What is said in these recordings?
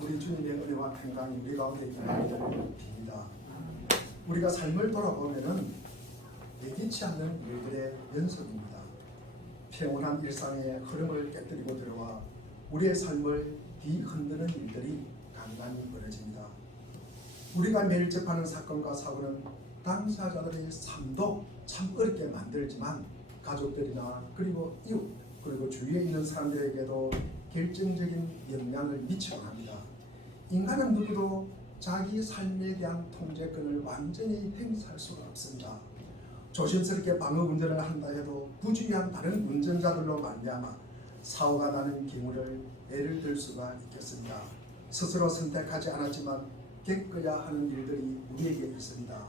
우리 주님의 은혜와 평강이 우리 가운데 임하기를 빕니다. 우리가 삶을 돌아보면은 예기치 않는 일들의 연속입니다. 평온한 일상의 흐름을 깨뜨리고 들어와 우리의 삶을 뒤흔드는 일들이 간간히 벌어집니다. 우리가 매일 접하는 사건과 사고는 당사자들의 삶도 참 어렵게 만들지만 가족들이나 그리고 이웃 그리고 주위에 있는 사람들에게도 결정적인 영향을 미치곤 합니다. 인간은 누구도 자기 삶에 대한 통제권을 완전히 행사할 수가 없습니다. 조심스럽게 방어 운전을 한다 해도 부주의한 다른 운전자들로 말미암아 사고가 나는 경우를 예를 들 수가 있겠습니다. 스스로 선택하지 않았지만 겪어야 하는 일들이 우리에게 있습니다.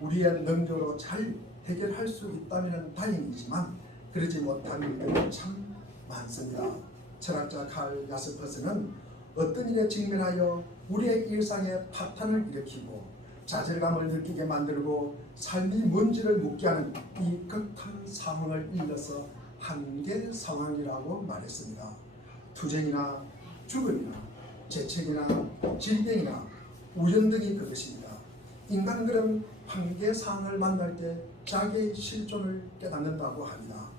우리의 능력으로 잘 해결할 수 있다면 다행이지만 그러지 못한 일들이 참 많습니다. 철학자 칼 야스퍼스는 어떤 일에 직면하여 우리의 일상에 파탄을 일으키고 좌절감을 느끼게 만들고 삶이 뭔지를 묻게 하는 이 극한 상황을 일러서 한계 상황이라고 말했습니다. 투쟁이나 죽음이나 재책이나 질병이나 우연 등이 그것입니다. 인간은 그런 한계 상황을 만날 때 자기의 실존을 깨닫는다고 합니다.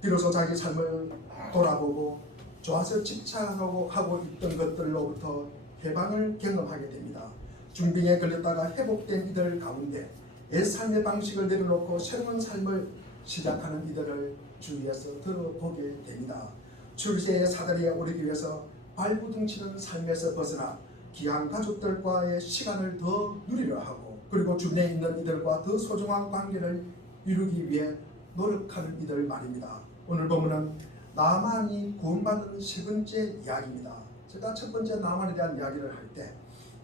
비로소 자기 삶을 돌아보고 좋아서 집착하고 있던 것들로부터 해방을 경험하게 됩니다. 중병에 걸렸다가 회복된 이들 가운데 옛 삶의 방식을 내려놓고 새로운 삶을 시작하는 이들을 주위에서 들어보게 됩니다. 출세의 사다리에 오르기 위해서 발부둥치는 삶에서 벗어나 귀한 가족들과의 시간을 더 누리려 하고 그리고 주변에 있는 이들과 더 소중한 관계를 이루기 위해 노력하는 이들 말입니다. 오늘 본문은 나만이 구원받은 세 번째 이야기입니다. 제가 첫 번째 나만에 대한 이야기를 할 때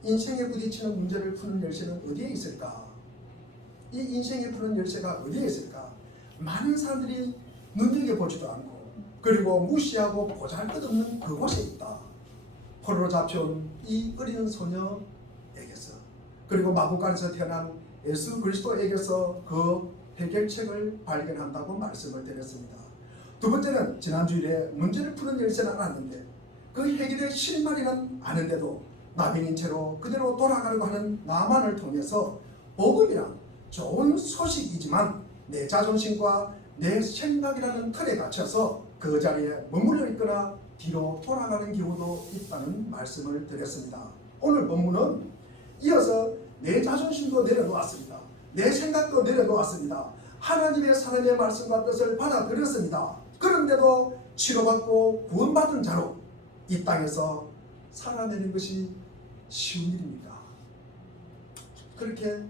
인생에 부딪히는 문제를 푸는 열쇠는 어디에 있을까? 이 인생에 푸는 열쇠가 어디에 있을까? 많은 사람들이 눈여겨보지도 않고 그리고 무시하고 보잘것없는 그곳에 있다. 포로로 잡혀온 이 어린 소녀에게서 그리고 마구간에서 태어난 예수 그리스도에게서 그 해결책을 발견한다고 말씀을 드렸습니다. 두 번째는 지난 주일에 문제를 푸는 열쇠는 알았는데 그 해결의 실마리는 아는데도 나병인 채로 그대로 돌아가려고 하는 나만을 통해서 복음이란 좋은 소식이지만 내 자존심과 내 생각이라는 틀에 갇혀서 그 자리에 머물러 있거나 뒤로 돌아가는 경우도 있다는 말씀을 드렸습니다. 오늘 본문은 이어서 내 자존심도 내려놓았습니다. 내 생각도 내려놓았습니다. 하나님의 사랑의 말씀과 뜻을 받아들였습니다. 그런데도 치료받고 구원받은 자로 이 땅에서 살아내는 것이 쉬운 일입니다. 그렇게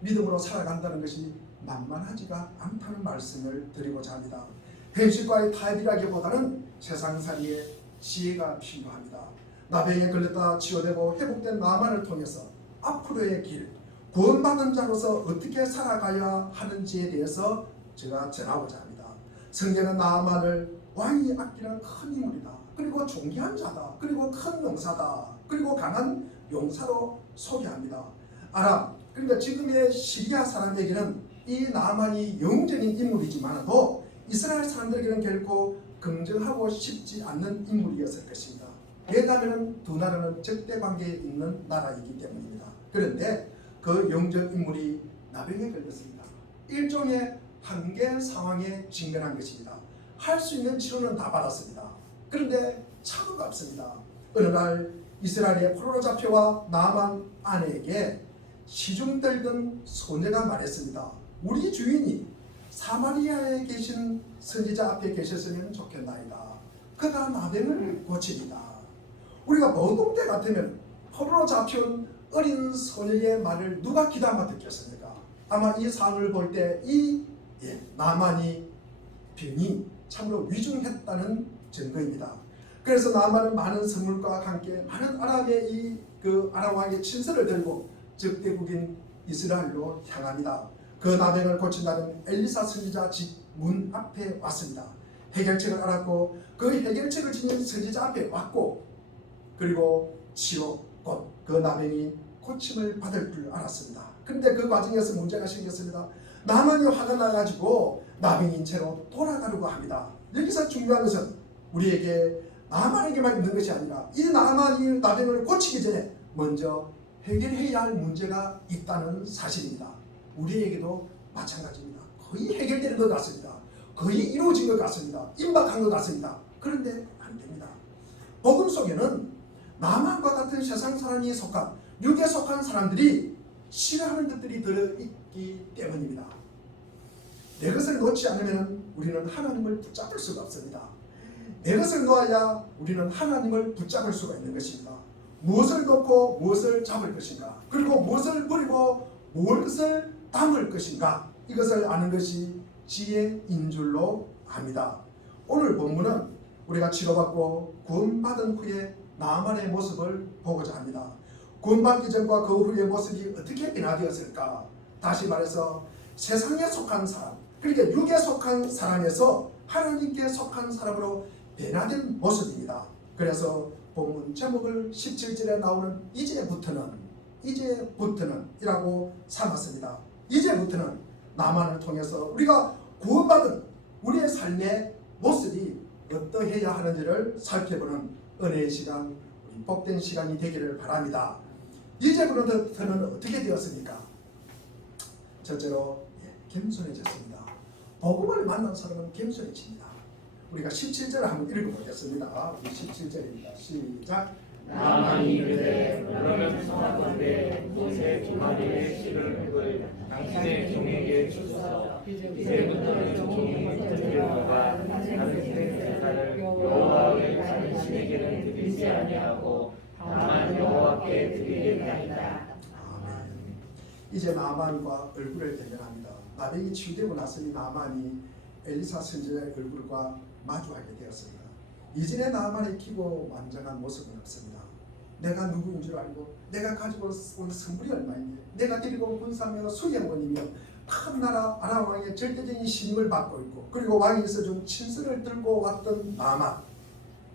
믿음으로 살아간다는 것이 만만하지가 않다는 말씀을 드리고자 합니다. 현실과의 타협이라기보다는 세상살이의 지혜가 필요합니다. 나병에 걸렸다 치유되고 회복된 나만을 통해서 앞으로의 길, 구원받은 자로서 어떻게 살아가야 하는지에 대해서 제가 전하고자 합니다. 성경은 나만을 왕이 아끼는 큰 인물이다. 그리고 존귀한 자다. 그리고 큰 용사다. 그리고 강한 용사로 소개합니다. 그러니까 지금의 시리아 사람에게는 이 나만이 영적인 인물이지만도 이스라엘 사람들에게는 결코 긍정하고 싶지 않는 인물이었을 것입니다. 왜냐하면 두 나라는 적대관계에 있는 나라이기 때문입니다. 그런데 그 영적 인물이 나병에 걸렸습니다. 일종의 한계 상황에 직면한 것입니다. 할 수 있는 치료는 다 받았습니다. 그런데 차도가 없습니다. 어느 날 이스라엘의 포로로 잡혀와 나만 아내에게 시중들던 소녀가 말했습니다. 우리 주인이 사마리아에 계신 선지자 앞에 계셨으면 좋겠나이다. 그가 나병을 고치리다. 우리가 보통 때 같으면 포로로 잡혀온 어린 소녀의 말을 누가 귀담아 듣겠습니까? 아마 이 상을 볼 때 이 나만이 병이 참으로 위중했다는 증거입니다. 그래서 나만은 많은 선물과 함께 많은 아람의 아람 왕의 친서를 들고 적대국인 이스라엘로 향합니다. 그 나병을 고친다는 엘리사 선지자 집 문 앞에 왔습니다. 해결책을 알았고 그 해결책을 지닌 선지자 앞에 왔고 그리고 치료 곧 그 나병이 고침을 받을 줄 알았습니다. 그런데 그 과정에서 문제가 생겼습니다. 나만이 화가 나가지고 나병인 채로 돌아가려고 합니다. 여기서 중요한 것은 우리에게 나만에게만 있는 것이 아니라 이 나만이 나병을 고치기 전에 먼저 해결해야 할 문제가 있다는 사실입니다. 우리에게도 마찬가지입니다. 거의 해결되는 것 같습니다. 거의 이루어진 것 같습니다. 임박한 것 같습니다. 그런데 안 됩니다. 복음 속에는 나만과 같은 세상 사람이 속한, 육에 속한 사람들이 싫어하는 것들이 들어있기 때문입니다. 내 것을 놓지 않으면 우리는 하나님을 붙잡을 수가 없습니다. 내 것을 놓아야 우리는 하나님을 붙잡을 수가 있는 것입니다. 무엇을 놓고 무엇을 잡을 것인가, 그리고 무엇을 버리고 무엇을 담을 것인가, 이것을 아는 것이 지혜인 줄로 압니다. 오늘 본문은 우리가 치료받고 구원받은 후에 나만의 모습을 보고자 합니다. 구원받기 전과 그 후의 모습이 어떻게 변화되었을까? 다시 말해서 세상에 속한 사람, 그러니까 육에 속한 사람에서 하나님께 속한 사람으로 변화된 모습입니다. 그래서 본문 제목을 17절에 나오는 이제부터는 이라고 삼았습니다. 이제부터는 나만을 통해서 우리가 구원받은 우리의 삶의 모습이 어떠해야 하는지를 살펴보는 은혜의 시간, 복된 시간이 되기를 바랍니다. 이제부터는 어떻게 되었습니까? 첫째로 겸손해졌습니다. 복음을 만난 사람은 겸손해집니다. 우리가 17절을 한번 읽어보겠습니다. 17절입니다. 시작. 나만이 이르되 그러면 청하건대 모세 두 마리의 실을 당신의 종에게 주소서. 이제부터는 종이 드리려가 다른 색깔을 여호와의 당신에게는 드리지 아니하고 다만 여호와께 드리겠나이다. 아멘. 이제 나만과 얼굴을 대면합니다. 나병이 치유되고 났으니 나만이 엘리사 선지자의 얼굴과 마주하게 되었습니다. 이전에 나만의 기고 만장한 모습은 없습니다. 내가 누구인 줄 알고, 내가 가지고 온 선물이 얼마인지, 내가 데리고 온 군사며 수령원이며 큰 나라 아람 왕의 절대적인 신임을 받고 있고, 그리고 왕이 있어준 친서를 들고 왔던 나만,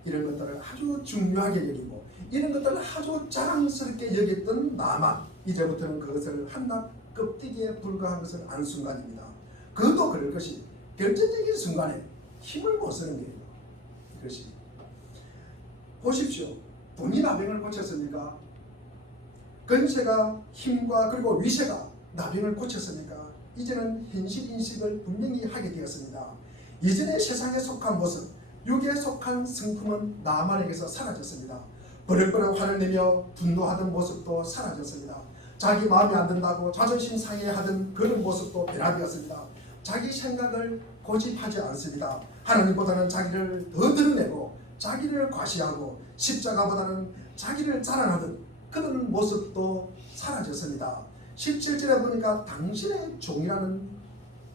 이런 것들을 아주 중요하게 여기고 이런 것들을 아주 자랑스럽게 여겼던 나만, 이제부터는 그것을 한낱 껍데기에 불과한 것을 안 순간입니다. 그것도 그럴 것이 결정적인 순간에 힘을 못 쓰는 거예요. 이것이 보십시오. 돈이 나병을 고쳤습니까? 건세가 힘과 그리고 위세가 나병을 고쳤습니까? 이제는 현실 인식을 분명히 하게 되었습니다. 이전의 세상에 속한 모습, 육에 속한 성품은 나만에게서 사라졌습니다. 버럭버럭 화를 내며 분노하던 모습도 사라졌습니다. 자기 마음에 안 든다고 자존심 상해하던 그런 모습도 변화되었습니다. 자기 생각을 고집하지 않습니다. 하나님보다는 자기를 더 드러내고 자기를 과시하고 십자가보다는 자기를 자랑하던 그런 모습도 사라졌습니다. 17절에 보니까 당신의 종이라는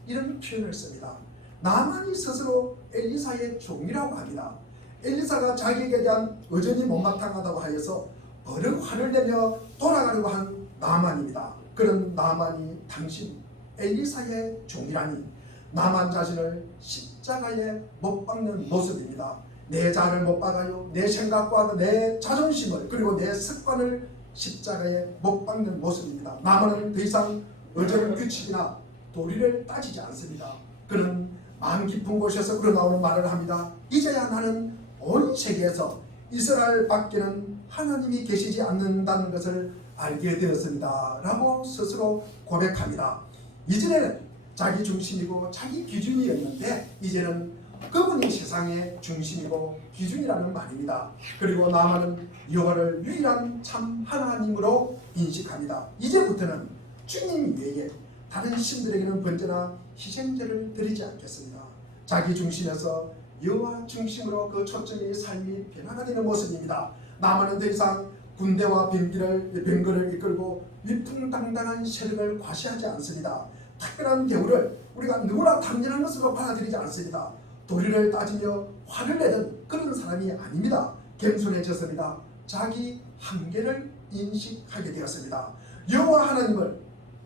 이런 표현을 씁니다. 나만이 스스로 엘리사의 종이라고 합니다. 엘리사가 자기에게 대한 의존이 못마땅하다고 하여서 버럭 화를 내며 돌아가려고 한 나만입니다. 그런 나만이 당신 엘리사의 종이라니, 나만 자신을 십자가에 못 박는 모습입니다. 내 자를 못 박아요. 내 생각과 내 자존심을, 그리고 내 습관을 십자가에 못 박는 모습입니다. 나만은 더 이상 의존의 규칙이나 도리를 따지지 않습니다. 그는 마음 깊은 곳에서 그러 나오는 말을 합니다. 이제야 나는 온 세계에서 이스라엘 밖에는 하나님이 계시지 않는다는 것을 알게 되었습니다. 라고 스스로 고백합니다. 이전에는 자기 중심이고 자기 기준이었는데 이제는 그분이 세상의 중심이고 기준이라는 말입니다. 그리고 나만은 여호와를 유일한 참 하나님으로 인식합니다. 이제부터는 주님 외에 다른 신들에게는 번제나 희생제를 드리지 않겠습니다. 자기 중심에서 여호와 중심으로 그 초점의 삶이 변화가 되는 모습입니다. 나만은 더 이상 군대와 병거를 이끌고 위풍당당한 세력을 과시하지 않습니다. 특별한 대우를 우리가 누구나 당연한 것으로 받아들이지 않습니다. 도리를 따지며 화를 내는 그런 사람이 아닙니다. 겸손해졌습니다. 자기 한계를 인식하게 되었습니다. 여호와 하나님을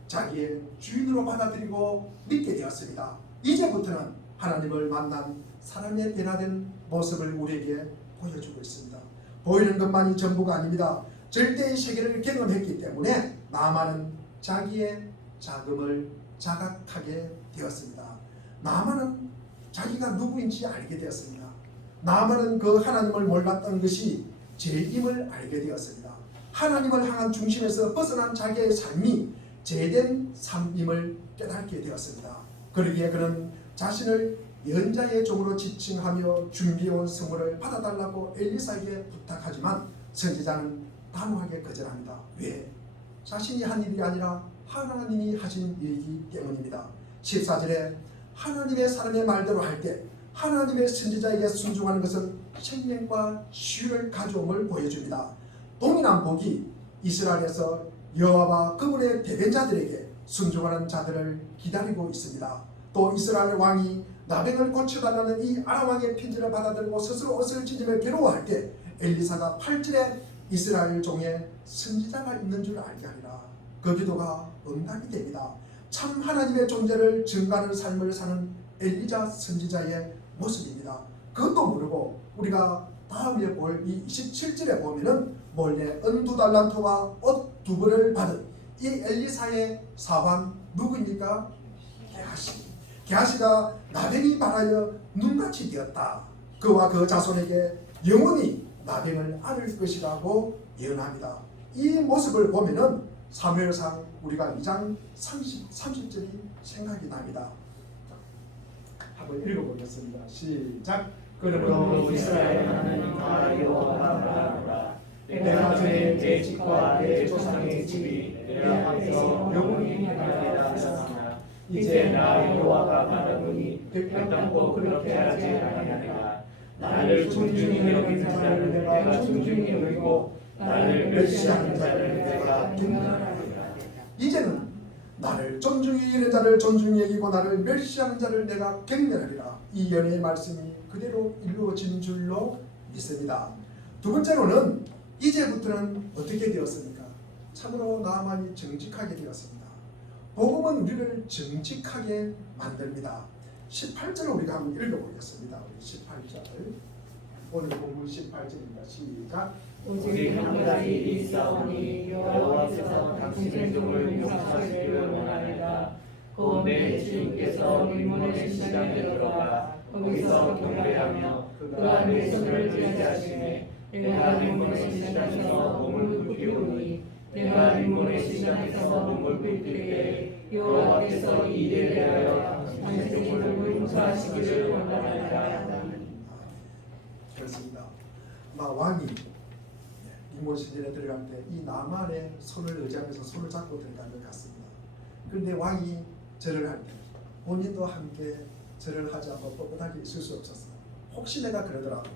자기의 주인으로 받아들이고 믿게 되었습니다. 이제부터는 하나님을 만난 사람의 변화된 모습을 우리에게 보여주고 있습니다. 보이는 것만이 전부가 아닙니다. 절대의 세계를 경험했기 때문에 나만은 자기의 자금을 자각하게 되었습니다. 나만은 자기가 누구인지 알게 되었습니다. 나아만은 그 하나님을 몰랐던 것이 죄임을 알게 되었습니다. 하나님을 향한 중심에서 벗어난 자기의 삶이 죄된 삶임을 깨닫게 되었습니다. 그러기에 그는 자신을 연자의 종으로 지칭하며 준비해온 선물을 받아달라고 엘리사에게 부탁하지만 선지자는 단호하게 거절합니다. 왜? 자신이 한 일이 아니라 하나님이 하신 일이기 때문입니다. 14절에 하나님의 사람의 말대로 할 때 하나님의 선지자에게 순종하는 것은 생명과 치유를 가져옴을 보여줍니다. 동일한 복이 이스라엘에서 여호와와 그분의 대변자들에게 순종하는 자들을 기다리고 있습니다. 또 이스라엘 왕이 나병을 고쳐달라는 이 아람 왕의 편지를 받아들고 스스로 옷을 찢으며 괴로워할 때 엘리사가 8절에 이스라엘 종에 선지자가 있는 줄 알게 하리라. 그 기도가 응답이 됩니다. 참 하나님의 존재를 증거하는 삶을 사는 엘리자 선지자의 모습입니다. 그것도 모르고 우리가 다음에 볼 이 27절에 보면은 몰래 은 2달란트와 옷 2벌을 받은 이 엘리사의 사환 누구입니까? 게하시. 게하시가 나병이 발하여 눈같이 되었다. 그와 그 자손에게 영원히 나병을 앓을 것이라고 예언합니다. 이 모습을 보면은 사무엘상 우리가 2장 30절이 생각이 납니다. 한번 읽어보겠습니다. 시작. 그러므로 이스라엘 하나님 여호와가 말하노라. 내가 전에 내 집과 내 조상의 집이 내가 앞에서 영원히 행하리라 하셨으나 이제 나 여호와가 말하노니 결단코 그렇게 하지 아니하리라. 나를 존중히 여기는 자를 내가 존중히 여기고 나를 멸시하는 자를 내가 등한하리라. 이제는 나를 존중히 여기는 자를 존중히 여기고 나를 멸시하는 자를 내가 경멸하리라. 이 연의 말씀이 그대로 이루어진 줄로 믿습니다. 두 번째로는 이제부터는 어떻게 되었습니까? 참으로 나만이 정직하게 되었습니다. 복음은 우리를 정직하게 만듭니다. 18절을 우리가 한번 읽어보겠습니다. 우리 18절 오늘 본문 18절입니다. 시작. 오직 한 가지 있사오니 여호와께서 당신의 종을 용서하시기를 원하니라. 곧 내 주님께서 민문의 시장에 들어가 거기서 경배하며 그 안에 손을 제지하시매 내가 민문의 시장에서 몸을 굽히오니 내가 민문의 시장에서 몸을 굽힐 때 여호와께서 이 일에 대하여 당신의 종을 용서하시기를 원하니라. 그렇습니다. 왕이 이모 시절에 들어갈 때 이 나만의 손을 의지하면서 손을 잡고 들어간 것 같습니다. 그런데 왕이 절을 할 때 본인도 함께 절을 하지 않고 뻣뻣하게 있을 수 없었어요. 혹시 내가 그러더라도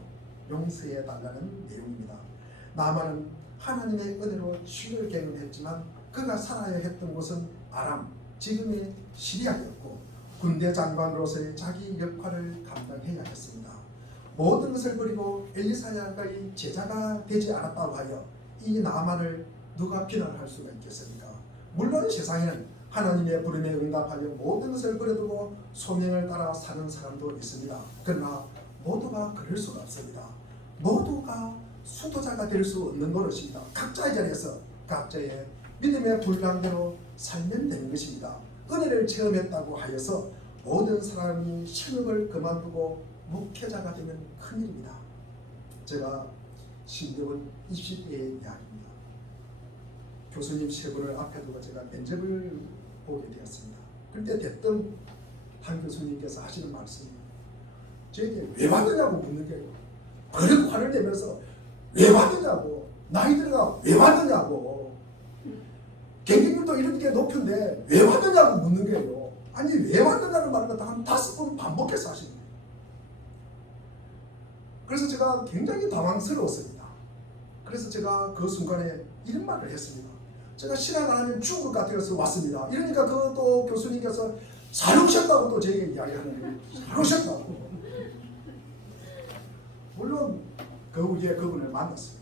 용서해 달라는 내용입니다. 나만은 하나님의 은혜로 치유를 경험했지만 그가 살아야 했던 곳은 아람, 지금의 시리아였고 군대 장관으로서의 자기 역할을 감당해야 했습니다. 모든 것을 버리고 엘리사야의 제자가 되지 않았다고 하여 이 나만을 누가 비난할 수가 있겠습니까? 물론 세상에는 하나님의 부름에 응답하여 모든 것을 버려두고 소명을 따라 사는 사람도 있습니다. 그러나 모두가 그럴 수가 없습니다. 모두가 수도자가 될 수 없는 것입니다. 각자의 자리에서 각자의 믿음의 분량대로 살면 되는 것입니다. 은혜를 체험했다고 하여서 모든 사람이 신학을 그만두고 목회자가 되면 큰일입니다. 제가 신대원 20대의 이야기입니다. 교수님 세 분을 앞에 두고 제가 면접을 보게 되었습니다. 그때 대뜸 한 교수님께서 하시는 말씀이 저에게 왜 왔느냐고 묻는 거예요. 그리고 화를 내면서 왜 왔느냐고, 나이들가 왜 왔느냐고, 경쟁률도 이런 게 높은데 왜 왔느냐고 묻는 거예요. 아니 왜 왔느냐는 말을 갖다 한 5번 반복해서 하시는 거예요. 그래서 제가 굉장히 당황스러웠습니다. 그래서 제가 그 순간에 이런 말을 했습니다. 제가 신앙 안 하면 죽을 것 같아서 왔습니다. 이러니까 또 교수님께서 잘 오셨다고 또 제게 이야기하는 거예요. 잘 오셨다고. 물론 그 후에 그분을 만났어요.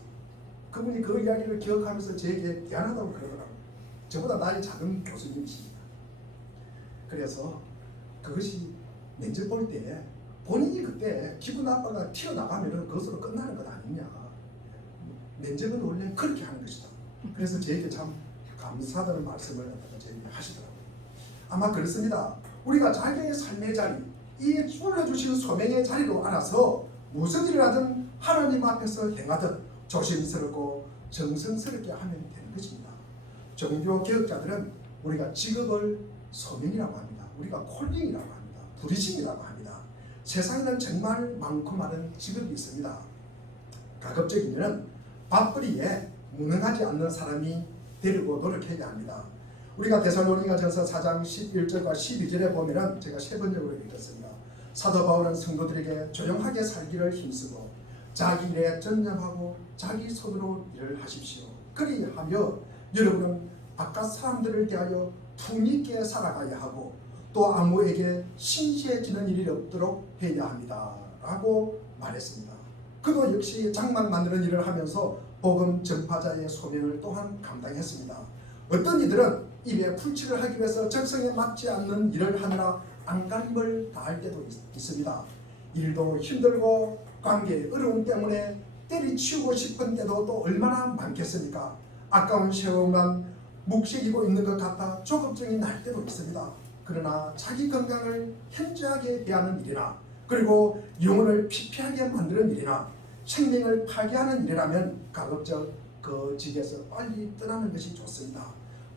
그분이 그 이야기를 기억하면서 제게 미안하다고 그러더라고요. 저보다 나이 작은 교수님이십니다. 그래서 그것이 면접 볼 때 본인이 그때 기분 나빠가 튀어나가면 그것으로 끝나는 것 아니냐. 면접은 원래 그렇게 하는 것이다. 그래서 저에게 참 감사하다는 말씀을 저에게 하시더라고요. 아마 그렇습니다. 우리가 자기의 삶의 자리, 이 올려주신 소명의 자리로 알아서 무슨 일을 하든 하나님 앞에서 행하듯 조심스럽고 정성스럽게 하면 되는 것입니다. 종교 개혁자들은 우리가 직업을 소명이라고 합니다. 우리가 콜링이라고 합니다. 부르심이라고 합니다. 세상에는 정말 많고 많은 직업이 있습니다. 가급적이면 밥벌이에 무능하지 않는 사람이 되려고 노력해야 합니다. 우리가 데살로니가전서 4장 11절과 12절에 보면은 제가 세 번역으로 읽었습니다. 사도 바울은 성도들에게 조용하게 살기를 힘쓰고 자기 일에 전념하고 자기 손으로 일을 하십시오. 그리하며 여러분은 바깥 사람들을 대하여 품있게 살아가야 하고 또 아무에게 신시해지는 일이 없도록 해야 합니다. 라고 말했습니다. 그도 역시 장막 만드는 일을 하면서 복음 전파자의 소명을 또한 감당했습니다. 어떤 이들은 입에 풀칠을 하기 위해서 적성에 맞지 않는 일을 하느라 안간힘을 다할 때도 있습니다. 일도 힘들고 관계의 어려움 때문에 때리치우고 싶은 때도 또 얼마나 많겠습니까? 아까운 세월만 묵새기고 있는 것 같아 조급증이 날 때도 있습니다. 그러나 자기 건강을 현저하게 대하는 일이나 그리고 영혼을 피폐하게 만드는 일이나 생명을 파괴하는 일이라면 가급적 그 직에서 빨리 떠나는 것이 좋습니다.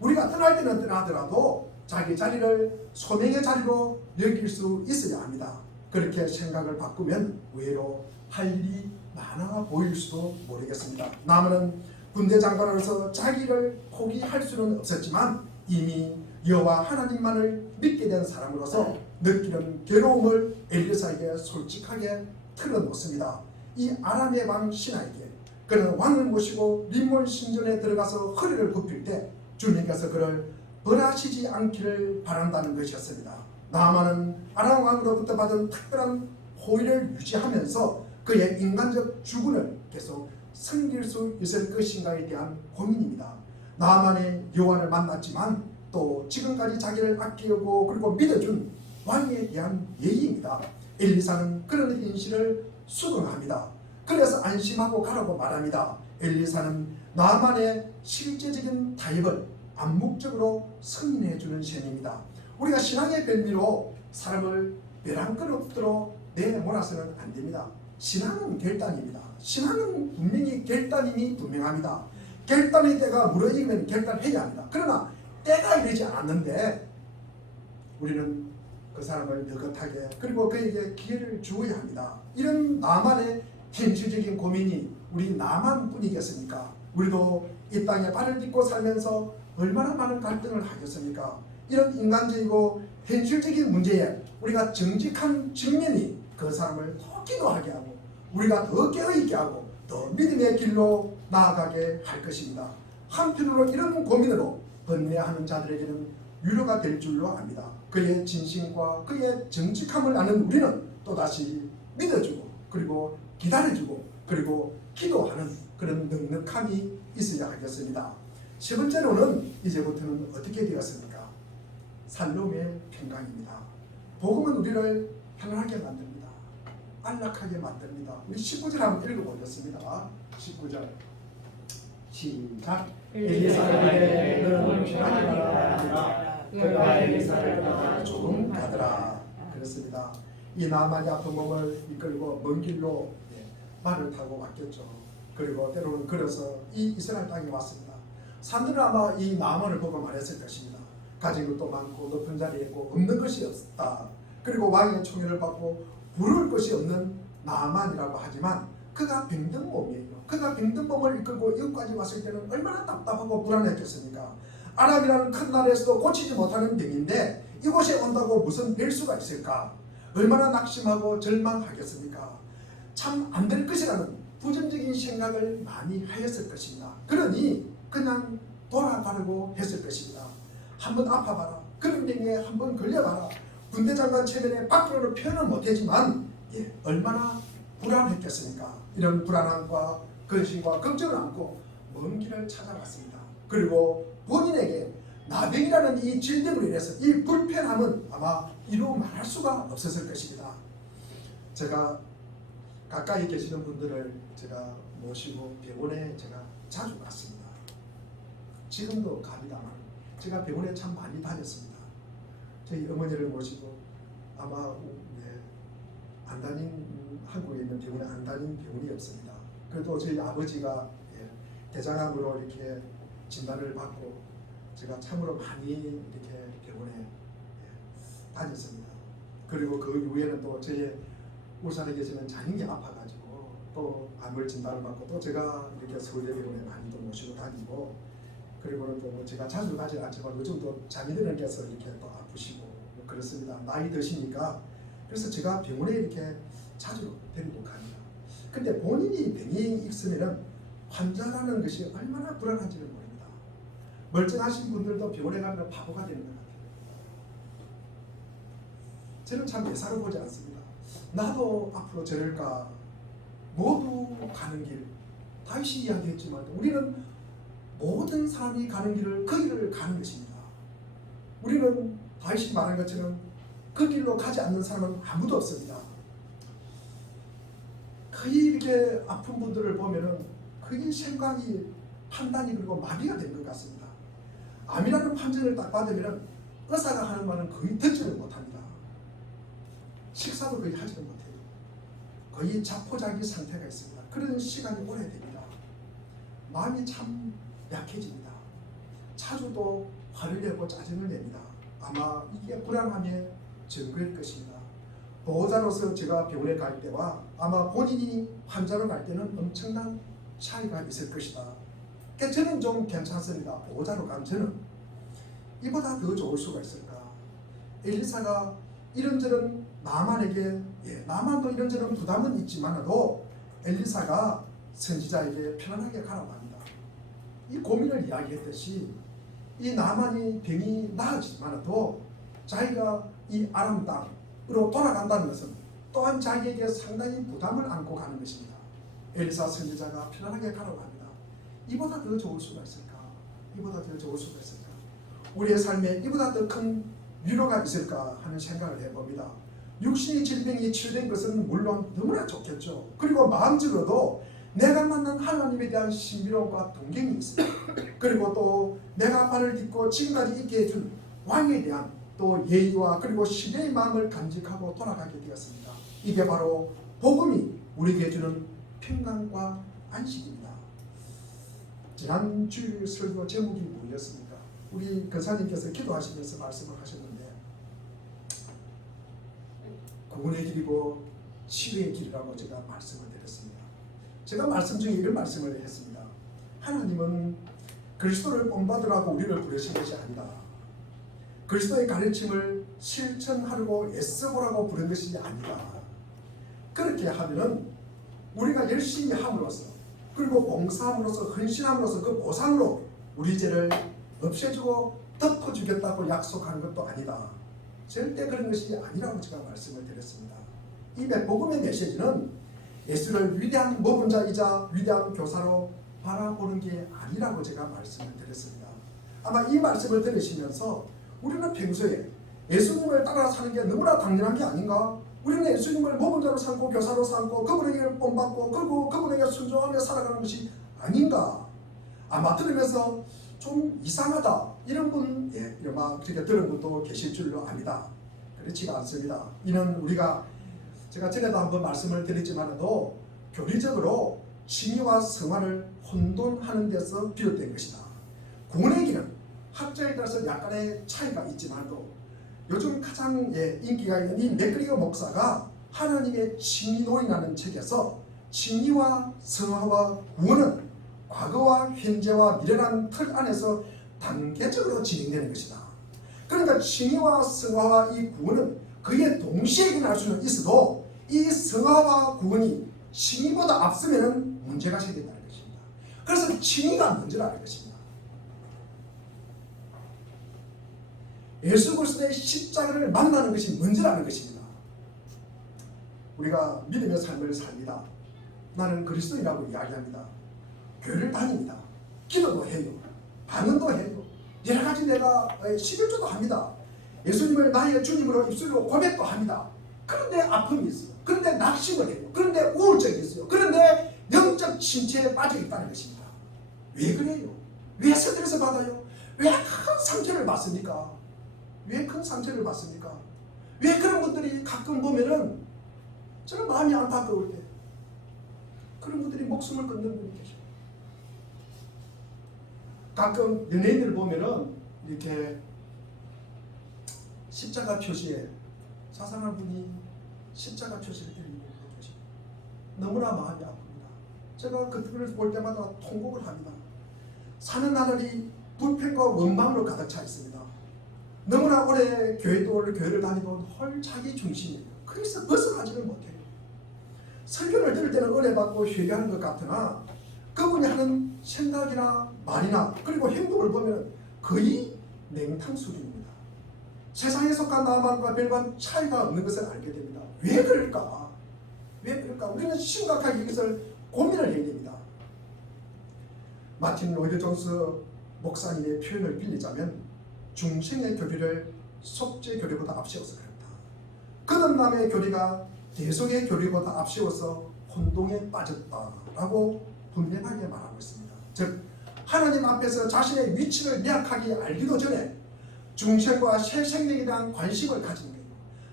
우리가 떠날 때는 떠나더라도 자기 자리를 소명의 자리로 여길 수 있어야 합니다. 그렇게 생각을 바꾸면 의외로 할 일이 많아 보일 수도 모르겠습니다. 나무는 군대 장관으로서 자기를 포기할 수는 없었지만 이미 여호와 하나님만을 믿게 된 사람으로서 느끼는 괴로움을 엘리사에게 솔직하게 털어놓습니다. 이 아람의 왕 시나에게 그는 왕을 모시고 림몬 신전에 들어가서 허리를 굽힐 때 주님께서 그를 벌하시지 않기를 바란다는 것이었습니다. 나아만은 아람 왕으로부터 받은 특별한 호의를 유지하면서 그의 인간적 주군을 계속 섬길 수 있을 것인가에 대한 고민입니다. 나아만의 여호와를 만났지만 또 지금까지 자기를 아끼고 그리고 믿어준 왕에 대한 예의입니다. 엘리사는 그런 현실을 수긍합니다. 그래서 안심하고 가라고 말합니다. 엘리사는 나만의 실제적인 타협을 암묵적으로 승인해주는 셈입니다. 우리가 신앙의 별미로 사람을 벼랑 끝으로 내몰아서는 안 됩니다. 신앙은 결단입니다. 신앙은 분명히 결단임이 분명합니다. 결단의 때가 무르익으면 결단해야 합니다. 그러나 때가 이르지 않았는데 우리는 그 사람을 느긋하게 그리고 그에게 기회를 주어야 합니다. 이런 나만의 현실적인 고민이 우리 나만뿐이겠습니까? 우리도 이 땅에 발을 딛고 살면서 얼마나 많은 갈등을 하겠습니까? 이런 인간적이고 현실적인 문제에 우리가 정직한 측면이 그 사람을 더 기도하게 하고 우리가 더 깨어있게 하고 더 믿음의 길로 나아가게 할 것입니다. 한편으로 이런 고민으로 번뇌하는 자들에게는 위로가 될 줄로 압니다. 그의 진심과 그의 정직함을 아는 우리는 또다시 믿어주고 그리고 기다려주고 그리고 기도하는 그런 넉넉함이 있어야 하겠습니다. 세 번째로는 이제부터는 어떻게 되었습니까? 살롬의 평강입니다. 복음은 우리를 편안하게 만듭니다. 안락하게 만듭니다. 우리 19절 한번 읽어보겠습니다. 19절 시작. 엘리사에게 너는 평안히 가라. 그가 엘리사를 떠나 조금 가더라. 그렇습니다. 이 나만이 아픈 몸을 이끌고 먼 길로 말을 타고 왔겠죠. 그리고 때로는 걸어서 이 이스라엘 땅에 왔습니다. 사람들은 아마 이 나만을 보고 말했을 것입니다. 가진 것도 많고 높은 자리에 있고 없는 것이 없다. 그리고 왕의 총애를 받고 부를 것이 없는 나만이라고 하지만 그가 병든 몸이에요. 그가 병든 몸을 이끌고 이곳까지 왔을 때는 얼마나 답답하고 불안했겠습니까? 아람이라는 큰 나라에서도 고치지 못하는 병인데 이곳에 온다고 무슨 별 수가 있을까? 얼마나 낙심하고 절망하겠습니까? 참 안 될 것이라는 부정적인 생각을 많이 하였을 것입니다. 그러니 그냥 돌아가려고 했을 것입니다. 한번 아파봐라. 그런 병에 한번 걸려봐라. 군대 장관 체면에 밖으로 표현은 못하지만 얼마나 불안했겠습니까? 이런 불안함과 근심과 걱정을 안고 먼 길을 찾아갔습니다. 그리고 본인에게 나병이라는 이 질병으로 인해서 이 불편함은 아마 이루 말할 수가 없었을 것입니다. 제가 가까이 계시는 분들을 제가 모시고 병원에 제가 자주 갔습니다. 지금도 갑니다만 제가 병원에 참 많이 다녔습니다. 저희 어머니를 모시고 아마 안 다닌 한국에 있는 병원에 안 다닌 병원이 없습니다. 그래도 저희 아버지가 대장암으로 이렇게 진단을 받고 제가 참으로 많이 이렇게 병원에 다녔습니다. 그리고 그 이후에는 또 저희 울산에 계시는 자녀이 아파가지고 또 암을 진단을 받고 또 제가 이렇게 서울대병원에 많이 또 모시고 다니고 그리고는 또 제가 자주 가지 않지만 요즘 또 자녀들께서 이렇게 또 아프시고 뭐 그렇습니다. 나이 드시니까 그래서 제가 병원에 이렇게 자주 데리고 갑니다. 근데 본인이 병이 있으면은 환자라는 것이 얼마나 불안한지를 모릅니다. 멀쩡하신 분들도 병원에 가면 바보가 되는 것 같아요. 저는 참 예사로 보지 않습니다. 나도 앞으로 저럴까. 모두 가는 길. 다시 이야기했지만 우리는 모든 사람이 가는 길을 그 길을 가는 것입니다. 우리는 다시 말한 것처럼 그 길로 가지 않는 사람은 아무도 없습니다. 거의 이렇게 아픈 분들을 보면은 그게 생각이 판단이 그리고 마비가 된 것 같습니다. 암이라는 판정을 딱 받으면 의사가 하는 말은 거의 듣지를 못합니다. 식사도 거의 하지를 못해요. 거의 자포자기 상태가 있습니다. 그런 시간이 오래됩니다. 마음이 참 약해집니다. 자주도 화를 내고 짜증을 냅니다. 아마 이게 불안함의 증거일 것입니다. 보호자로서 제가 병원에 갈 때와 아마 본인이 환자로 갈 때는 엄청난 차이가 있을 것이다. 그러니까 저는 좀 괜찮습니다. 보호자로 간 저는 이보다 더 좋을 수가 있을까. 엘리사가 이런저런 나만에게 나만도 이런저런 부담은 있지만도 엘리사가 선지자에게 편안하게 가라고 합니다. 이 고민을 이야기했듯이 이 나만이 병이 나아지지만도 자기가 이 아람 땅으로 돌아간다는 것은 또한 자기에게 상당히 부담을 안고 가는 것입니다. 엘리사 선지자가 편안하게 가라고 합니다. 이보다 더 좋을 수가 있을까? 이보다 더 좋을 수가 있을까? 우리의 삶에 이보다 더 큰 위로가 있을까 하는 생각을 해봅니다. 육신의 질병이 치유된 것은 물론 너무나 좋겠죠. 그리고 마음적으로도 내가 만난 하나님에 대한 신비로움과 동경이 있습니다. 그리고 또 내가 발을 딛고 지금까지 있게 해준 왕에 대한 또 예의와 그리고 신뢰의 마음을 간직하고 돌아가게 되었습니다. 이게 바로 복음이 우리에게 주는 평강과 안식입니다. 지난 주일 설교 제목이 뭐였습니까? 우리 권사님께서 기도하시면서 말씀을 하셨는데 구원의 길이고 치유의 길이라고 제가 말씀을 드렸습니다. 제가 말씀 중에 이런 말씀을 했습니다. 하나님은 그리스도를 본받으라고 우리를 부르신 것이 아니다. 그리스도의 가르침을 실천하려고 애써보라고 부른 것이 아니다. 그렇게 하면은 우리가 열심히 함으로써 그리고 봉사함으로써 헌신함으로써 그 보상으로 우리 죄를 없애주고 덮어주겠다고 약속하는 것도 아니다. 절대 그런 것이 아니라고 제가 말씀을 드렸습니다. 이 복음의 메시지는 예수를 위대한 모범자이자 위대한 교사로 바라보는 게 아니라고 제가 말씀을 드렸습니다. 아마 이 말씀을 들으시면서 우리는 평소에 예수님을 따라 사는 게 너무나 당연한 게 아닌가? 우리는 예수님을 모범자로 삼고 교사로 삼고 그분에게 본받고 그리고 그분에게 순종하며 살아가는 것이 아닌가? 아마 들으면서 좀 이상하다 이런 분 막 그렇게 들은 분도 계실 줄로 압니다. 그렇지가 않습니다. 이는 우리가 제가 전에도 한번 말씀을 드렸지만도 교리적으로 칭의와 성화를 혼돈하는 데서 비롯된 것이다. 구원의 길은 학자에 따라서 약간의 차이가 있지만도 요즘 가장 인기가 있는 이 맥그리거 목사가 하나님의 칭의론이라는 책에서 칭의와 성화와 구원은 과거와 현재와 미래라는 틀 안에서 단계적으로 진행되는 것이다. 그러니까 칭의와 성화와 이 구원은 그에 동시에 일어날 수는 있어도 이 성화와 구원이 칭의보다 앞서면 문제가 생긴다는 것입니다. 그래서 칭의가 먼저라는 것입니다. 예수 그리스도의 십자가를 만나는 것이 먼저라는 것입니다. 우리가 믿음의 삶을 삽니다. 나는 그리스도인이라고 이야기합니다. 교회를 다닙니다. 기도도 해요. 방언도 해요. 여러 가지 내가 11조도 합니다. 예수님을 나의 주님으로 입술로 고백도 합니다. 그런데 아픔이 있어요. 그런데 낙심을 해요. 그런데 우울증이 있어요. 그런데 영적 침체에 빠져 있다는 것입니다. 왜 그래요? 왜 스트레스 받아요? 왜 큰 상처를 받습니까? 왜 큰 상처를 받습니까? 왜 그런 분들이 가끔 보면은 저는 마음이 안타까울 때 그런 분들이 목숨을 끊는 분이 계셔요. 가끔 연예인들 보면은 이렇게 십자가 표시에 자상한 분이 십자가 표시를 드리는 걸 보여주시고 너무나 마음이 아픕니다. 제가 그들을 볼 때마다 통곡을 합니다. 사는 하늘이 불평과 원망으로 가득 차 있습니다. 너무나 오래 교회를 다니고 헐 자기 중심이에요. 그래서 벗어나지를 못해요. 설교를 들을 때는 은혜받고 회개하는 것 같으나 그분이 하는 생각이나 말이나 그리고 행동을 보면 거의 냉탕수준입니다. 세상에 속한 나만과 별반 차이가 없는 것을 알게 됩니다. 왜 그럴까? 왜 그럴까? 우리는 심각하게 이것을 고민을 해야 됩니다. 마틴 로이드 존스 목사님의 표현을 빌리자면 중생의 교리를 속죄 교리보다 앞세워서 그렇다. 거듭남의 교리가 대속의 교리보다 앞세워서 혼동에 빠졌다라고 분명하게 말하고 있습니다. 즉 하나님 앞에서 자신의 위치를 명확하게 알기도 전에 중생과 새 생명에 대한 관심을 가지는 거예요.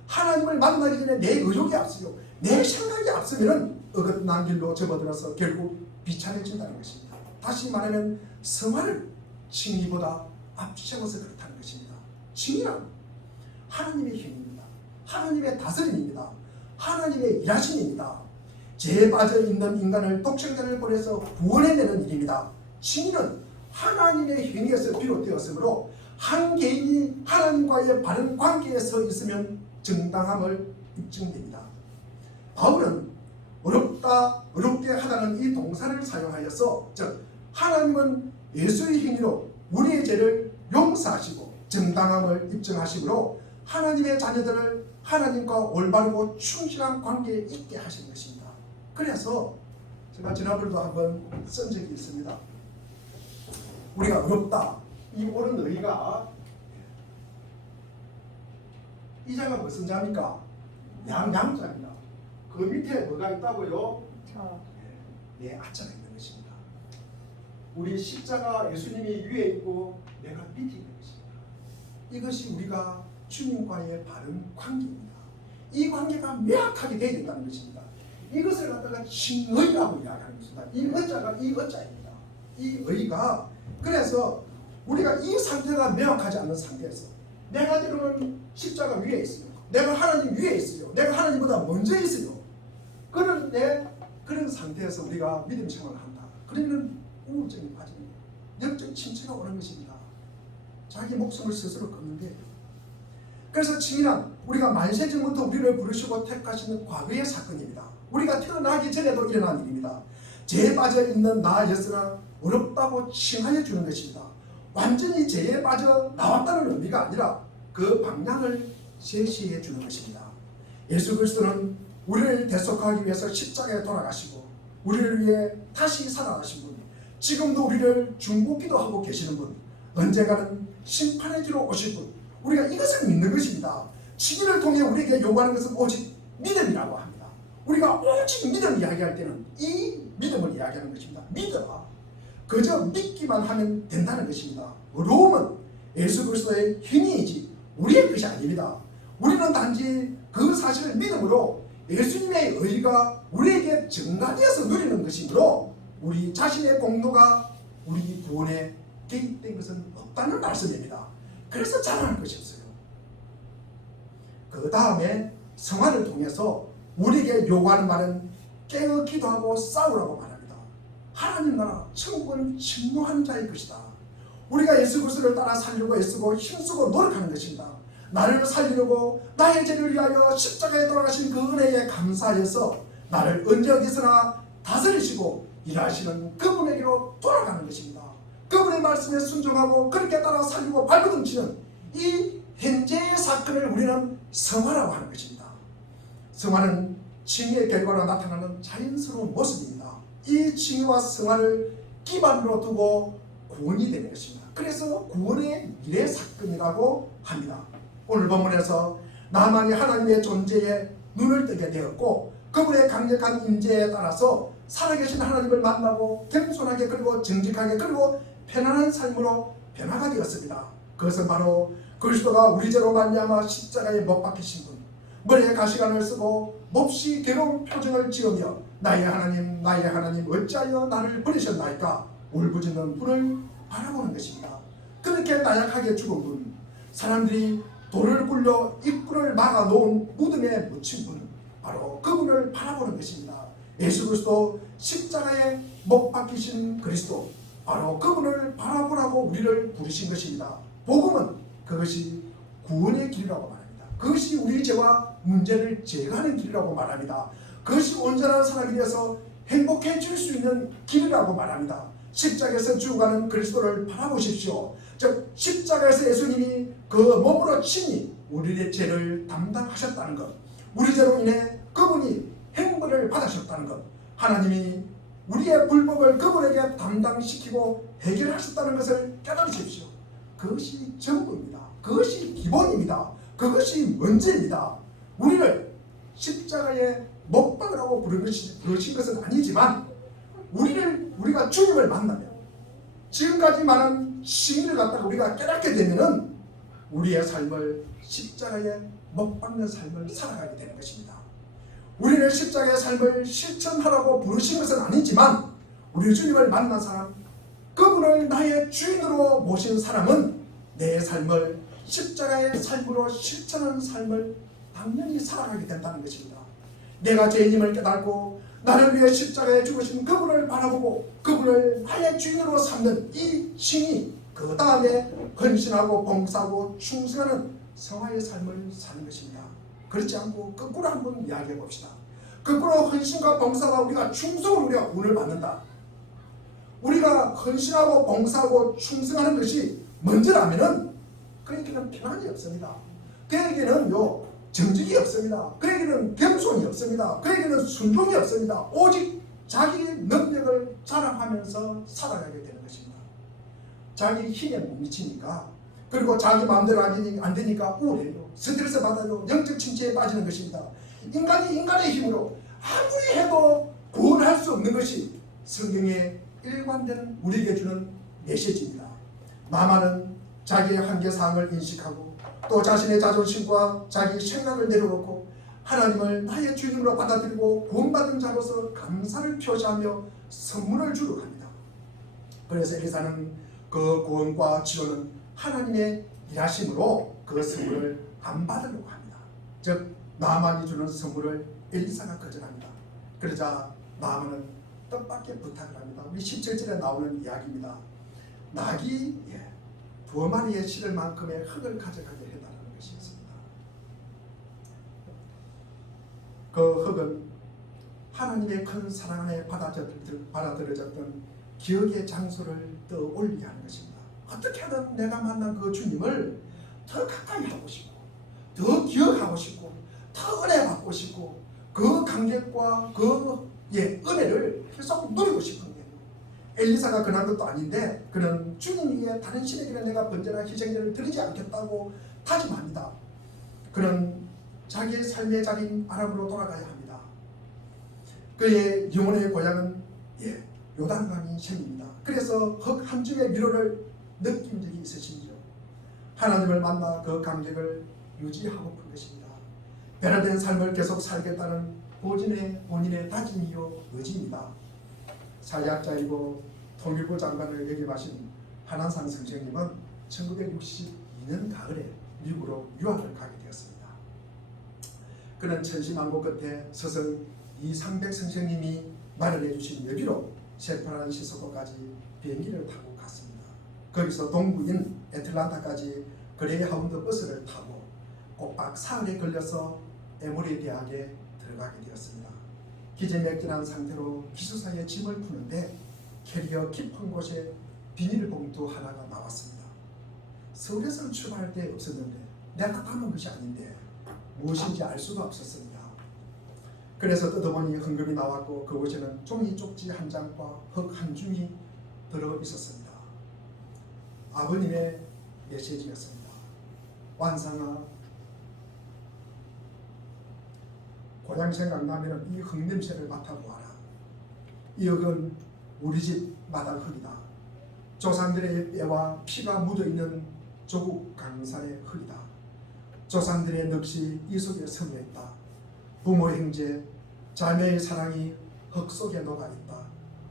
하나님을 만나기 전에 내 의욕이 앞서고 내 생각이 앞서면 어긋난 길로 접어들어서 결국 비참해진다는 것입니다. 다시 말하면 성화를 칭의보다 앞세워서 그렇다는 것입니다. 칭의란 하나님의 힘입니다. 하나님의 다스림입니다. 하나님의 일하심입니다. 죄에 빠져 있는 인간을 독생자를 보내서 구원해내는 일입니다. 칭의는 하나님의 행위에서 비롯되었으므로 한 개인이 하나님과의 바른 관계에 서 있으면 정당함을 입증됩니다. 바울은 어렵게 하다는 이 동사를 사용하여서 즉 하나님은 예수의 행위로 우리의 죄를 용서하시고 정당함을 입증하시므로 하나님의 자녀들을 하나님과 올바르고 충실한 관계에 있게 하신 것입니다. 그래서 제가 지난번에도 한번 쓴 적이 있습니다. 우리가 어렵다. 이 옳은 의가 이 자가 무슨 자입니까? 양자입니다. 그 밑에 뭐가 있다고요? 내 아자가 있는 것입니다. 우리 십자가 예수님이 위에 있고 내가 밑에 있는 것입니다. 이것이 우리가 주님과의 바른 관계입니다. 이 관계가 명확하게 되어야 된다는 것입니다. 이것을 갖다가 칭의라고 이야기하는 것입니다. 이 의자가 이 의자입니다. 이 의가 그래서 우리가 이 상태가 명확하지 않는 상태에서 내가 때로는 십자가 위에 있어요. 내가 하나님 위에 있어요. 내가 하나님보다 먼저 있어요. 그런데 그런 상태에서 우리가 믿음 생활을 한다. 그러면 우울증이 빠지는 거예요. 영적 침체가 오는 것입니다. 자기 목숨을 스스로 끊는데 그래서 칭의란 우리가 만세전부터 우리를 부르시고 택하시는 과거의 사건입니다. 우리가 태어나기 전에도 일어난 일입니다. 죄에 빠져 있는 나였으나 어렵다고 칭하여 주는 것입니다. 완전히 죄에 빠져 나왔다는 의미가 아니라 그 방향을 제시해 주는 것입니다. 예수 그리스도는 우리를 대속하기 위해서 십자가에 돌아가시고 우리를 위해 다시 살아나신 분, 지금도 우리를 중보기도 하고 계시는 분, 언젠가는 심판의 뒤로 오실 분, 우리가 이것을 믿는 것입니다. 칭의를 통해 우리에게 요구하는 것은 오직 믿음이라고 합니다. 우리가 오직 믿음 이야기할 때는 이 믿음을 이야기하는 것입니다. 믿어라. 그저 믿기만 하면 된다는 것입니다. 의로움은 예수 그리스도의 힘이지 우리의 것이 아닙니다. 우리는 단지 그 사실을 믿음으로 예수님의 의가 우리에게 증가되어서 누리는 것이므로 우리 자신의 공로가 우리 구원에 개입된 것은 없다는 말씀입니다. 그래서 자랑할 것이 없어요. 그 다음에 성화를 통해서 우리에게 요구하는 말은 깨어 기도하고 싸우라고 말합니다. 하나님 나라 천국은 침노하는 자의 것이다. 우리가 예수 그리스도를 따라 살려고 애쓰고 힘쓰고 노력하는 것입니다. 나를 살리려고 나의 죄를 위하여 십자가에 돌아가신 그 은혜에 감사해서 나를 언제 어디서나 다스리시고 일하시는 그분에게로 돌아가는 것입니다. 그분의 말씀에 순종하고 그렇게 따라 살리고 발버둥치는 이 현재의 사건을 우리는 성화라고 하는 것입니다. 성화는 칭의의 결과로 나타나는 자연스러운 모습입니다. 이 칭의와 성화를 기반으로 두고 구원이 되는 것입니다. 그래서 구원의 미래 사건이라고 합니다. 오늘 본문에서 나만이 하나님의 존재에 눈을 뜨게 되었고 그분의 강력한 임재에 따라서 살아계신 하나님을 만나고 겸손하게 그리고 정직하게 그리고 편안한 삶으로 변화가 되었습니다. 그것은 바로 그리스도가 우리 죄로 말미암아 십자가에 못 박히신 분, 머리에 가시관을 쓰고 몹시 괴로운 표정을 지으며 나의 하나님 어찌하여 나를 버리셨나이까 울부짖는 분을 바라보는 것입니다. 그렇게 나약하게 죽은 분, 사람들이 돌을 굴려 입구를 막아놓은 무덤에 묻힌 분, 바로 그분을 바라보는 것입니다. 예수 그리스도 십자가에 못 박히신 그리스도, 바로 그분을 바라보라고 우리를 부르신 것입니다. 복음은 그것이 구원의 길이라고 말합니다. 그것이 우리 죄와 문제를 제거하는 길이라고 말합니다. 그것이 온전한 사람이 되어서 행복해질 수 있는 길이라고 말합니다. 십자가에서 죽어가는 그리스도를 바라보십시오. 즉 십자가에서 예수님이 그 몸으로 친히 우리의 죄를 담당하셨다는 것, 우리 죄로 인해 그분이 행벌을 받으셨다는 것, 하나님이 우리의 불법을 그분에게 담당시키고 해결하셨다는 것을 깨달으십시오. 그것이 전부입니다. 그것이 기본입니다. 그것이 먼저입니다. 우리를 십자가에 못 박으라고 부르신 것은 아니지만 우리가 주님을 만나면 지금까지 말한 시기를 갖다가 우리가 깨닫게 되면은 우리의 삶을 십자가에 못 박는 삶을 살아가게 되는 것입니다. 우리를 십자가의 삶을 실천하라고 부르신 것은 아니지만 우리 주님을 만난 사람, 그분을 나의 주인으로 모신 사람은 내 삶을 십자가의 삶으로 실천하는 삶을 당연히 살아가게 된다는 것입니다. 내가 죄인임을 깨닫고 나를 위해 십자가에 죽으신 그분을 바라보고 그분을 나의 주인으로 삼는 이 신이 그 다음에 헌신하고 봉사하고 충성하는 성화의 삶을 사는 것입니다. 그렇지 않고 거꾸로 한번 이야기해 봅시다. 거꾸로 헌신과 봉사와 우리가 충성을 우리가 운을 받는다. 우리가 헌신하고 봉사하고 충성하는 것이 먼저라면은 그에게는 편안이 없습니다. 그에게는 정직이 없습니다. 그에게는 겸손이 없습니다. 그에게는 순종이 없습니다. 오직 자기 능력을 자랑하면서 살아가게 되는 것입니다. 자기 힘에 못 미치니까, 그리고 자기 마음대로 안 되니까 우울해요. 스트레스 받아요. 영적 침체에 빠지는 것입니다. 인간이 인간의 힘으로 아무리 해도 구원할 수 없는 것이 성경의 일관된 우리에게 주는 메시지입니다. 마마는 자기의 한계사항을 인식하고 또 자신의 자존심과 자기 생각을 내려놓고 하나님을 나의 주인으로 받아들이고 구원받은 자로서 감사를 표시하며 선물을 주러 갑니다. 그래서 엘리사는 그 구원과 치료는 하나님의 일하심으로 그 선물을 안 받으려고 합니다. 즉 나만이 주는 선물을 엘리사가 거절합니다. 그러자 나만은 뜻밖의 부탁을 합니다. 우리 17절에 나오는 이야기입니다. 낙이 2마리의 실을 만큼의 흙을 가져가게 해달라는 것이었습니다. 그 흙은 하나님의 큰 사랑 안에 받아들여졌던 기억의 장소를 떠올리게 하는 것입니다. 어떻게 하든 내가 만난 그 주님을 더 가까이 하고 싶고 더 기억하고 싶고 더 은혜 받고 싶고 그 감격과 그 은혜를 계속 누리고 싶은 거예요. 엘리사가 그런 것도 아닌데 그는 주님 위에 다른 신에게는 내가 번제나 희생제를 드리지 않겠다고 다짐합니다. 그는 자기의 삶의 자리인 아람으로 돌아가야 합니다. 그의 영혼의 고향은 요단강이 셈입니다. 그래서 흙 한 줌의 위로를 느낀 적이 있으신지요? 하나님을 만나 그 감격을 유지하고픈 것입니다. 변화된 삶을 계속 살겠다는 본인의 다짐이요 의지입니다. 사회학자이고 통일부 장관을 역임하신 한한상 선생님은 1962년 가을에 미국으로 유학을 가게 되었습니다. 그는 천신만고 끝에 스승 이상백 선생님이 마련해 주신 여기로 샌프란시스코까지 비행기를 타고 갔습니다. 거기서 동부인 애틀란타까지 그레이하운드 버스를 타고 꼬박 사흘에 걸려서 에모리 대학에 들어가게 되었습니다. 기진맥진한 상태로 기숙사에 짐을 푸는데 캐리어 깊은 곳에 비닐봉투 하나가 나왔습니다. 서울에서 출발할 때 없었는데 내가 담은 것이 아닌데 무엇인지 알 수가 없었습니다. 그래서 뜯어보니 헌금이 나왔고 그곳에는 종이 쪽지 한 장과 흙 한 줌이 들어 있었습니다. 아버님의 메시지였습니다. 완상아, 고향 생각나면 이 흙 냄새를 맡아보아라. 이 흙은 우리 집 마당 흙이다. 조상들의 뼈와 피가 묻어있는 조국 강산의 흙이다. 조상들의 넋이 이 속에 스며있다. 부모 형제 자매의 사랑이 흙 속에 녹아있다.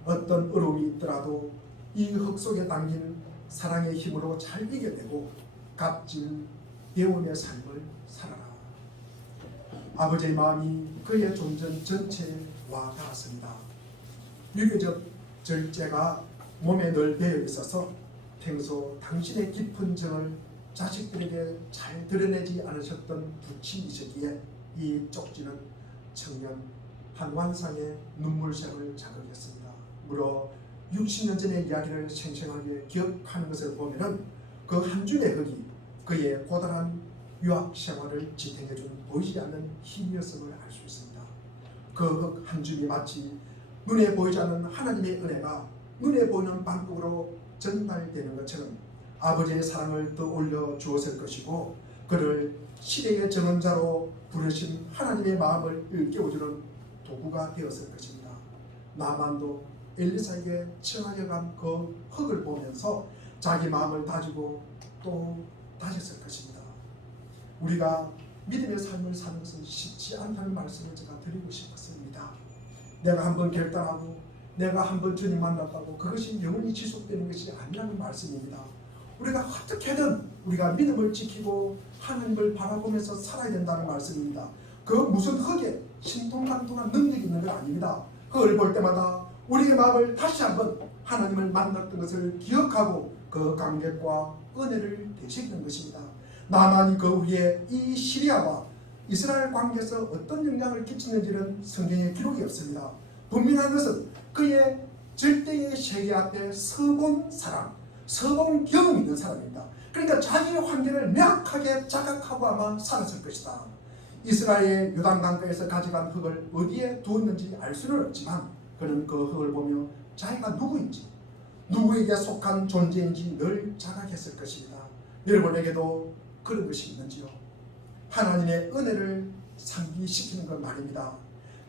어떤 어려움이 있더라도 이 흙 속에 담긴 사랑의 힘으로 잘 이겨내고 값진 배움의 삶을 살아라. 아버지의 마음이 그의 존재 전체와 닿았습니다. 유교적 절제가 몸에 늘 배어 있어서 평소 당신의 깊은 정을 자식들에게 잘 드러내지 않으셨던 부친이시기에 이 쪽지는 청년 한완상의 눈물샘을 자극했습니다. 무려 60년 전의 이야기를 생생하게 기억하는 것을 보면은 그 한 줄의 흙이 그의 고단한 유학 생활을 지탱해준 보이지 않는 힘이었음을 알 수 있습니다. 그 흙 한 줄이 마치 눈에 보이지 않는 하나님의 은혜가 눈에 보이는 방법으로 전달되는 것처럼 아버지의 사랑을 떠올려 주었을 것이고 그를 시대의 정언자로 부르신 하나님의 마음을 일깨워주는 도구가 되었을 것입니다. 나만도 엘리사에게 청하여 간 그 흙을 보면서 자기 마음을 다지고 또 다졌을 것입니다. 우리가 믿음의 삶을 사는 것은 쉽지 않다는 말씀을 제가 드리고 싶었습니다. 내가 한번 결단하고 내가 한번 주님 만났다고 그것이 영원히 지속되는 것이 아니라는 말씀입니다. 우리가 어떻게든 우리가 믿음을 지키고 하나님을 바라보면서 살아야 된다는 말씀입니다. 그 무슨 흙에 신통방통한 능력이 있는 건 아닙니다. 그걸 볼 때마다 우리의 마음을 다시 한번 하나님을 만났던 것을 기억하고 그 감격과 은혜를 되새기는 것입니다. 나만이 그 위에 이 시리아와 이스라엘 관계에서 어떤 영향을 끼치는지는 성경에 기록이 없습니다. 분명한 것은 그의 절대의 세계 앞에 서본 사람, 서본 경험이 있는 사람입니다. 그러니까 자기의 환경을 명확하게 자각하고 아마 살았을 것이다. 이스라엘의 요단강가에서 가져간 흙을 어디에 두었는지 알 수는 없지만 그는 그 흙을 보며 자기가 누구인지 누구에게 속한 존재인지 늘 자각했을 것입니다. 여러분에게도 그런 것이 있는지요? 하나님의 은혜를 상기시키는 것 말입니다.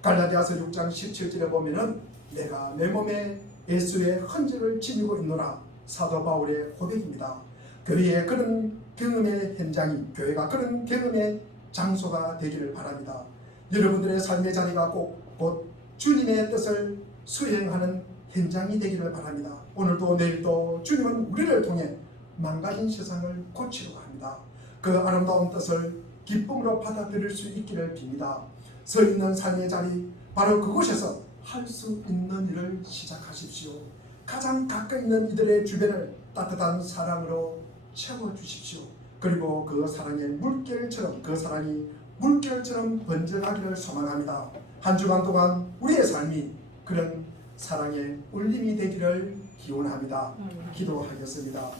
갈라디아서 6장 17절에 보면은 내가 내 몸에 예수의 흔적을 지니고 있노라 사도 바울의 고백입니다. 교회의 그런 경험의 현장이 교회가 그런 경험의 장소가 되기를 바랍니다. 여러분들의 삶의 자리가 곧 주님의 뜻을 수행하는 현장이 되기를 바랍니다. 오늘도 내일도 주님은 우리를 통해 망가진 세상을 고치려고 합니다. 그 아름다운 뜻을 기쁨으로 받아들일 수 있기를 빕니다. 서 있는 삶의 자리 바로 그곳에서 할 수 있는 일을 시작하십시오. 가장 가까이 있는 이들의 주변을 따뜻한 사랑으로 채워주십시오. 그리고 그 사랑의 물결처럼 그 사랑이 물결처럼 번져가기를 소망합니다. 한 주간 동안 우리의 삶이 그런 사랑의 울림이 되기를 기원합니다. 기도하겠습니다.